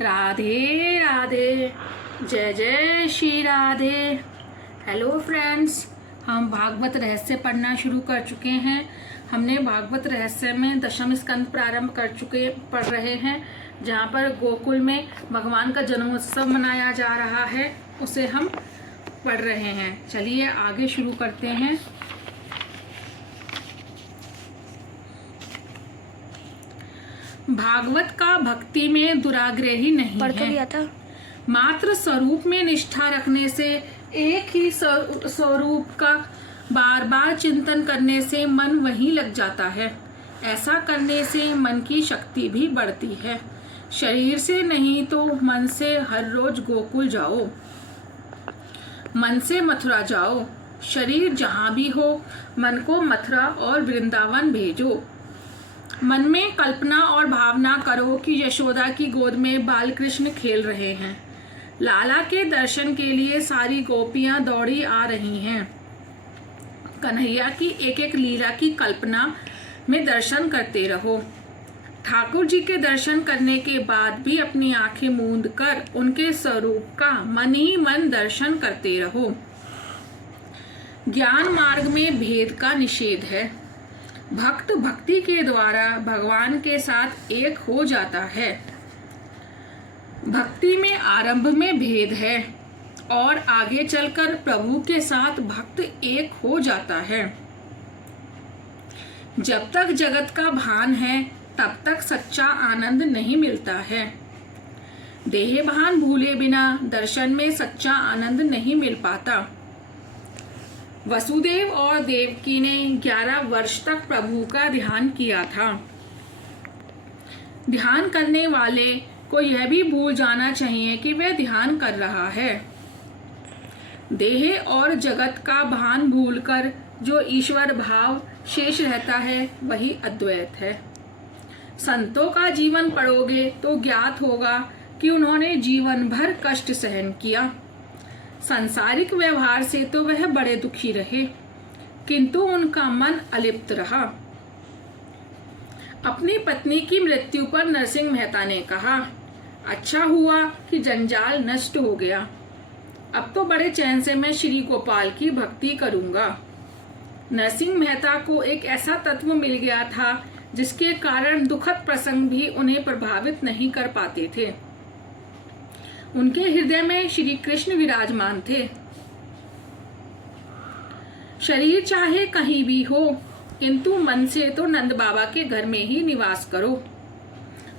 राधे राधे, जय जय Shri Radhe. Hello friends, हम भागवत रहस्य पढ़ना शुरू कर चुके हैं। हमने भागवत रहस्य में दशम स्कंद प्रारंभ पढ़ रहे हैं, जहाँ पर गोकुल में भगवान का जन्मोत्सव मनाया जा रहा है, उसे हम पढ़ रहे हैं। चलिए आगे शुरू करते हैं। भागवत का भक्ति में दुराग्रही नहीं है। मात्र स्वरूप में निष्ठा रखने से, एक ही स्वरूप का बार बार चिंतन करने से मन वहीं लग जाता है। ऐसा करने से मन की शक्ति भी बढ़ती है। शरीर से नहीं तो मन से हर रोज गोकुल जाओ, मन से मथुरा जाओ। शरीर जहाँ भी हो, मन को मथुरा और वृंदावन भेजो। मन में कल्पना और भावना करो कि यशोदा की गोद में बाल कृष्ण खेल रहे हैं। लाला के दर्शन के लिए सारी गोपियां दौड़ी आ रही हैं। कन्हैया की एक एक लीला की कल्पना में दर्शन करते रहो। ठाकुर जी के दर्शन करने के बाद भी अपनी आंखें मूंद कर उनके स्वरूप का मन ही मन दर्शन करते रहो। ज्ञान मार्ग में भेद का निषेध है। भक्त भक्ति के द्वारा भगवान के साथ एक हो जाता है। भक्ति में आरंभ में भेद है और आगे चलकर प्रभु के साथ भक्त एक हो जाता है। जब तक जगत का भान है, तब तक सच्चा आनंद नहीं मिलता है। देह भान भूले बिना दर्शन में सच्चा आनंद नहीं मिल पाता। वसुदेव और देवकी ने 11 वर्ष तक प्रभु का ध्यान किया था। ध्यान करने वाले को यह भी भूल जाना चाहिए कि वह ध्यान कर रहा है। देह और जगत का भान भूलकर जो ईश्वर भाव शेष रहता है, वही अद्वैत है। संतों का जीवन पढ़ोगे तो ज्ञात होगा कि उन्होंने जीवन भर कष्ट सहन किया। सांसारिक व्यवहार से तो वह बड़े दुखी रहे, किंतु उनका मन अलिप्त रहा। अपनी पत्नी की मृत्यु पर नरसिंह मेहता ने कहा, अच्छा हुआ कि जंजाल नष्ट हो गया। अब तो बड़े चैन से मैं श्री गोपाल की भक्ति करूंगा। नरसिंह मेहता को एक ऐसा तत्व मिल गया था जिसके कारण दुखद प्रसंग भी उन्हें प्रभावित नहीं कर पाते थे। उनके हृदय में श्री कृष्ण विराजमान थे। शरीर चाहे कहीं भी हो, किंतु मन से तो नंद बाबा के घर में ही निवास करो।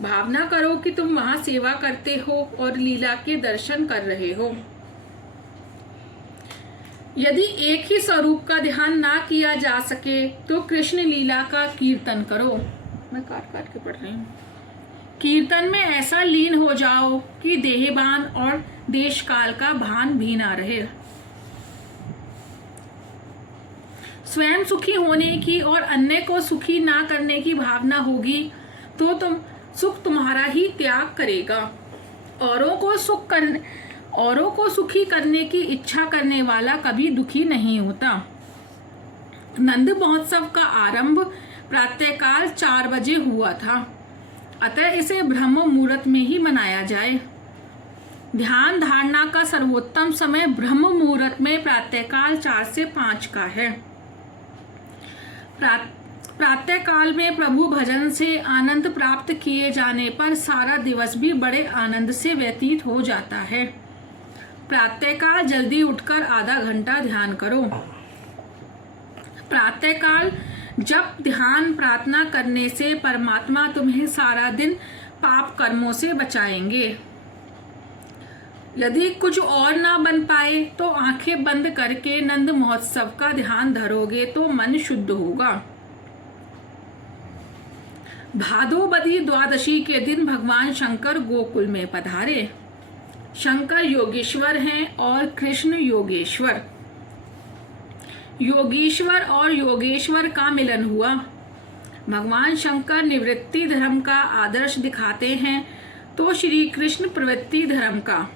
भावना करो कि तुम वहां सेवा करते हो और लीला के दर्शन कर रहे हो। यदि एक ही स्वरूप का ध्यान ना किया जा सके तो कृष्ण लीला का कीर्तन करो। मैं काट काट के पढ़ रही हूँ। कीर्तन में ऐसा लीन हो जाओ कि देहभान और देश काल का भान भी ना रहे। स्वयं सुखी होने की और अन्य को सुखी ना करने की भावना होगी तो सुख तुम्हारा ही त्याग करेगा। औरों को सुखी करने की इच्छा करने वाला कभी दुखी नहीं होता। नंद महोत्सव का आरंभ प्रातःकाल 4 बजे हुआ था, अतः इसे ब्रह्म मुहूर्त में ही मनाया जाए। ध्यान धारणा का सर्वोत्तम समय ब्रह्म मुहूर्त में प्रातःकाल 4 से 5 का है। प्रातःकाल में प्रभु भजन से आनंद प्राप्त किए जाने पर सारा दिवस भी बड़े आनंद से व्यतीत हो जाता है। प्रातःकाल जल्दी उठकर आधा घंटा ध्यान करो। प्रातःकाल जब ध्यान प्रार्थना करने से परमात्मा तुम्हें सारा दिन पाप कर्मों से बचाएंगे। यदि कुछ और ना बन पाए तो आंखें बंद करके नंद महोत्सव का ध्यान धरोगे तो मन शुद्ध होगा। भादोबदी द्वादशी के दिन भगवान शंकर गोकुल में पधारे। शंकर योगेश्वर हैं और कृष्ण योगेश्वर। योगीश्वर और योगेश्वर का मिलन हुआ। भगवान शंकर निवृत्ति धर्म का आदर्श दिखाते हैं तो श्री कृष्ण प्रवृत्ति धर्म का।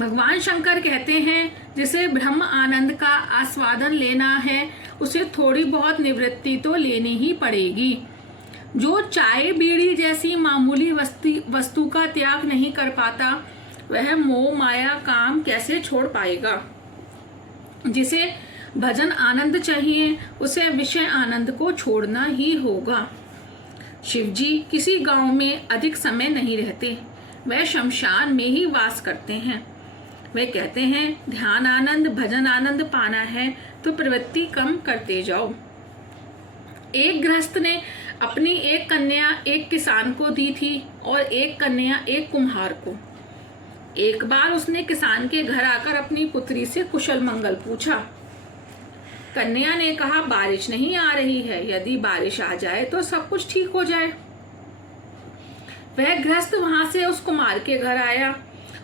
भगवान शंकर कहते हैं, जिसे ब्रह्म आनंद का आस्वादन लेना है उसे थोड़ी बहुत निवृत्ति तो लेनी ही पड़ेगी। जो चाय बीड़ी जैसी मामूली वस्तु का त्याग नहीं कर पाता वह मोह माया काम कैसे छोड़ पाएगा। जिसे भजन आनंद चाहिए उसे विषय आनंद को छोड़ना ही होगा। शिवजी किसी गांव में अधिक समय नहीं रहते, वह शमशान में ही वास करते हैं। वे कहते हैं ध्यान आनंद भजन आनंद पाना है तो प्रवृत्ति कम करते जाओ। एक गृहस्थ ने अपनी एक कन्या एक किसान को दी थी और एक कन्या एक कुम्हार को। एक बार उसने किसान के घर आकर अपनी पुत्री से कुशल मंगल पूछा। कन्या ने कहा बारिश नहीं आ रही है, यदि बारिश आ जाए तो सब कुछ ठीक हो जाए। वह गृहस्थ वहां से उस कुम्हार के घर आया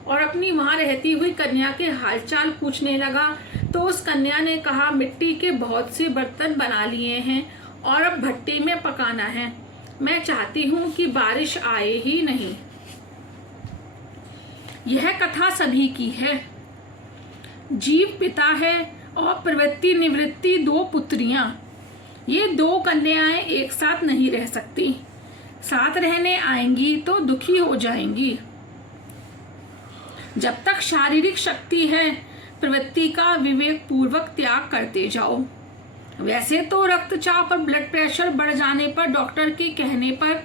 और अपनी वहां रहती हुई कन्या के हालचाल पूछने लगा तो उस कन्या ने कहा मिट्टी के बहुत से बर्तन बना लिए हैं और अब भट्टी में पकाना है। मैं चाहती हूँ कि बारिश आए ही नहीं। यह कथा सभी की है। जीव पिता है और प्रवृत्ति निवृत्ति दो पुत्रियां। ये दो कन्याएं एक साथ नहीं रह सकती, साथ रहने आएंगी तो दुखी हो जाएंगी। जब तक शारीरिक शक्ति है प्रवृत्ति का विवेक पूर्वक त्याग करते जाओ। वैसे तो रक्तचाप और ब्लड प्रेशर बढ़ जाने पर डॉक्टर के कहने पर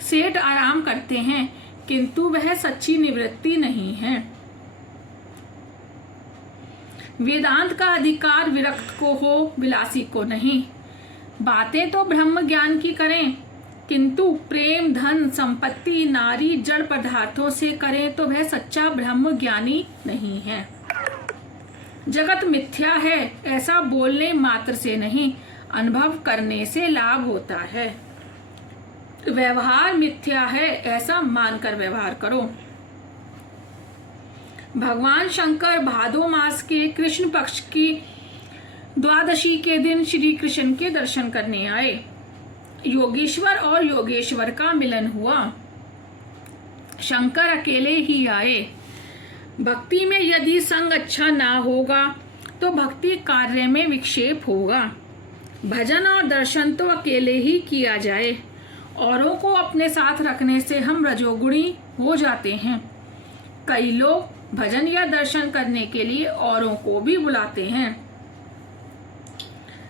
सेठ आराम करते हैं, किंतु वह सच्ची निवृत्ति नहीं है। वेदांत का अधिकार विरक्त को हो, विलासी को नहीं। बातें तो ब्रह्म ज्ञान की करें, किंतु प्रेम धन संपत्ति नारी जड़ पदार्थों से करें तो वह सच्चा ब्रह्म ज्ञानी नहीं है। जगत मिथ्या है ऐसा बोलने मात्र से नहीं, अनुभव करने से लाभ होता है। व्यवहार मिथ्या है ऐसा मानकर व्यवहार करो। भगवान शंकर भादो मास के कृष्ण पक्ष की द्वादशी के दिन श्री कृष्ण के दर्शन करने आए। योगीश्वर और योगेश्वर का मिलन हुआ। शंकर अकेले ही आए। भक्ति में यदि संग अच्छा ना होगा तो भक्ति कार्य में विक्षेप होगा। भजन और दर्शन तो अकेले ही किया जाए। औरों को अपने साथ रखने से हम रजोगुणी हो जाते हैं। कई लोग भजन या दर्शन करने के लिए औरों को भी बुलाते हैं।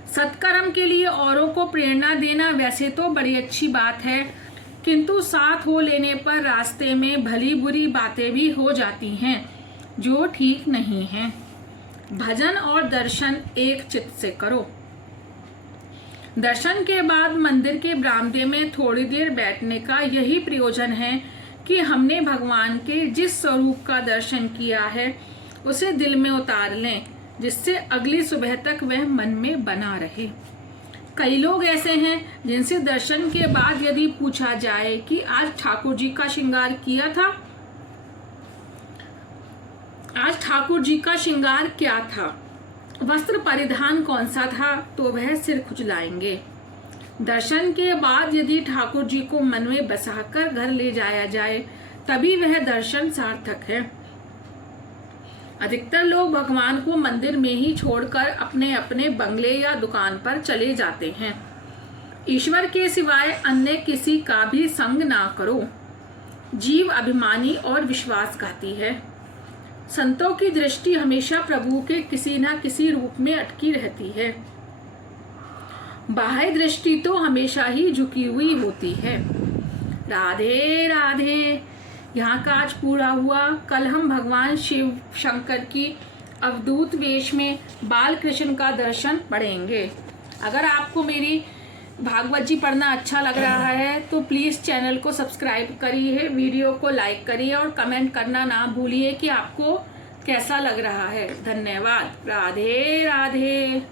सत्कर्म के लिए औरों को प्रेरणा देना वैसे तो बड़ी अच्छी बात है, किंतु साथ हो लेने पर रास्ते में भली बुरी बातें भी हो जाती हैं जो ठीक नहीं है। भजन और दर्शन एक चित्त से करो। दर्शन के बाद मंदिर के बरामदे में थोड़ी देर बैठने का यही प्रयोजन है कि हमने भगवान के जिस स्वरूप का दर्शन किया है उसे दिल में उतार लें, जिससे अगली सुबह तक वह मन में बना रहे। कई लोग ऐसे हैं जिनसे दर्शन के बाद यदि पूछा जाए कि आज ठाकुर जी का श्रृंगार किया था, आज ठाकुर जी का श्रृंगार क्या था, वस्त्र परिधान कौन सा था, तो वह सिर खुजलाएंगे। दर्शन के बाद यदि ठाकुर जी को मन में बसाकर घर ले जाया जाए तभी वह दर्शन सार्थक है। अधिकतर लोग भगवान को मंदिर में ही छोड़कर अपने अपने बंगले या दुकान पर चले जाते हैं। ईश्वर के सिवाय अन्य किसी का भी संग ना करो। जीव अभिमानी और विश्वासघाती है। संतों की दृष्टि हमेशा प्रभु के किसी न किसी रूप में अटकी रहती है। बाह्य दृष्टि तो हमेशा ही झुकी हुई होती है। राधे राधे। यहाँ का आज पूरा हुआ। कल हम भगवान शिव शंकर की अवधूत वेश में बाल कृष्ण का दर्शन पढ़ेंगे। अगर आपको मेरी भागवत जी पढ़ना अच्छा लग रहा है तो प्लीज़ चैनल को सब्सक्राइब करिए, वीडियो को लाइक करिए और कमेंट करना ना भूलिए कि आपको कैसा लग रहा है। धन्यवाद। राधे राधे।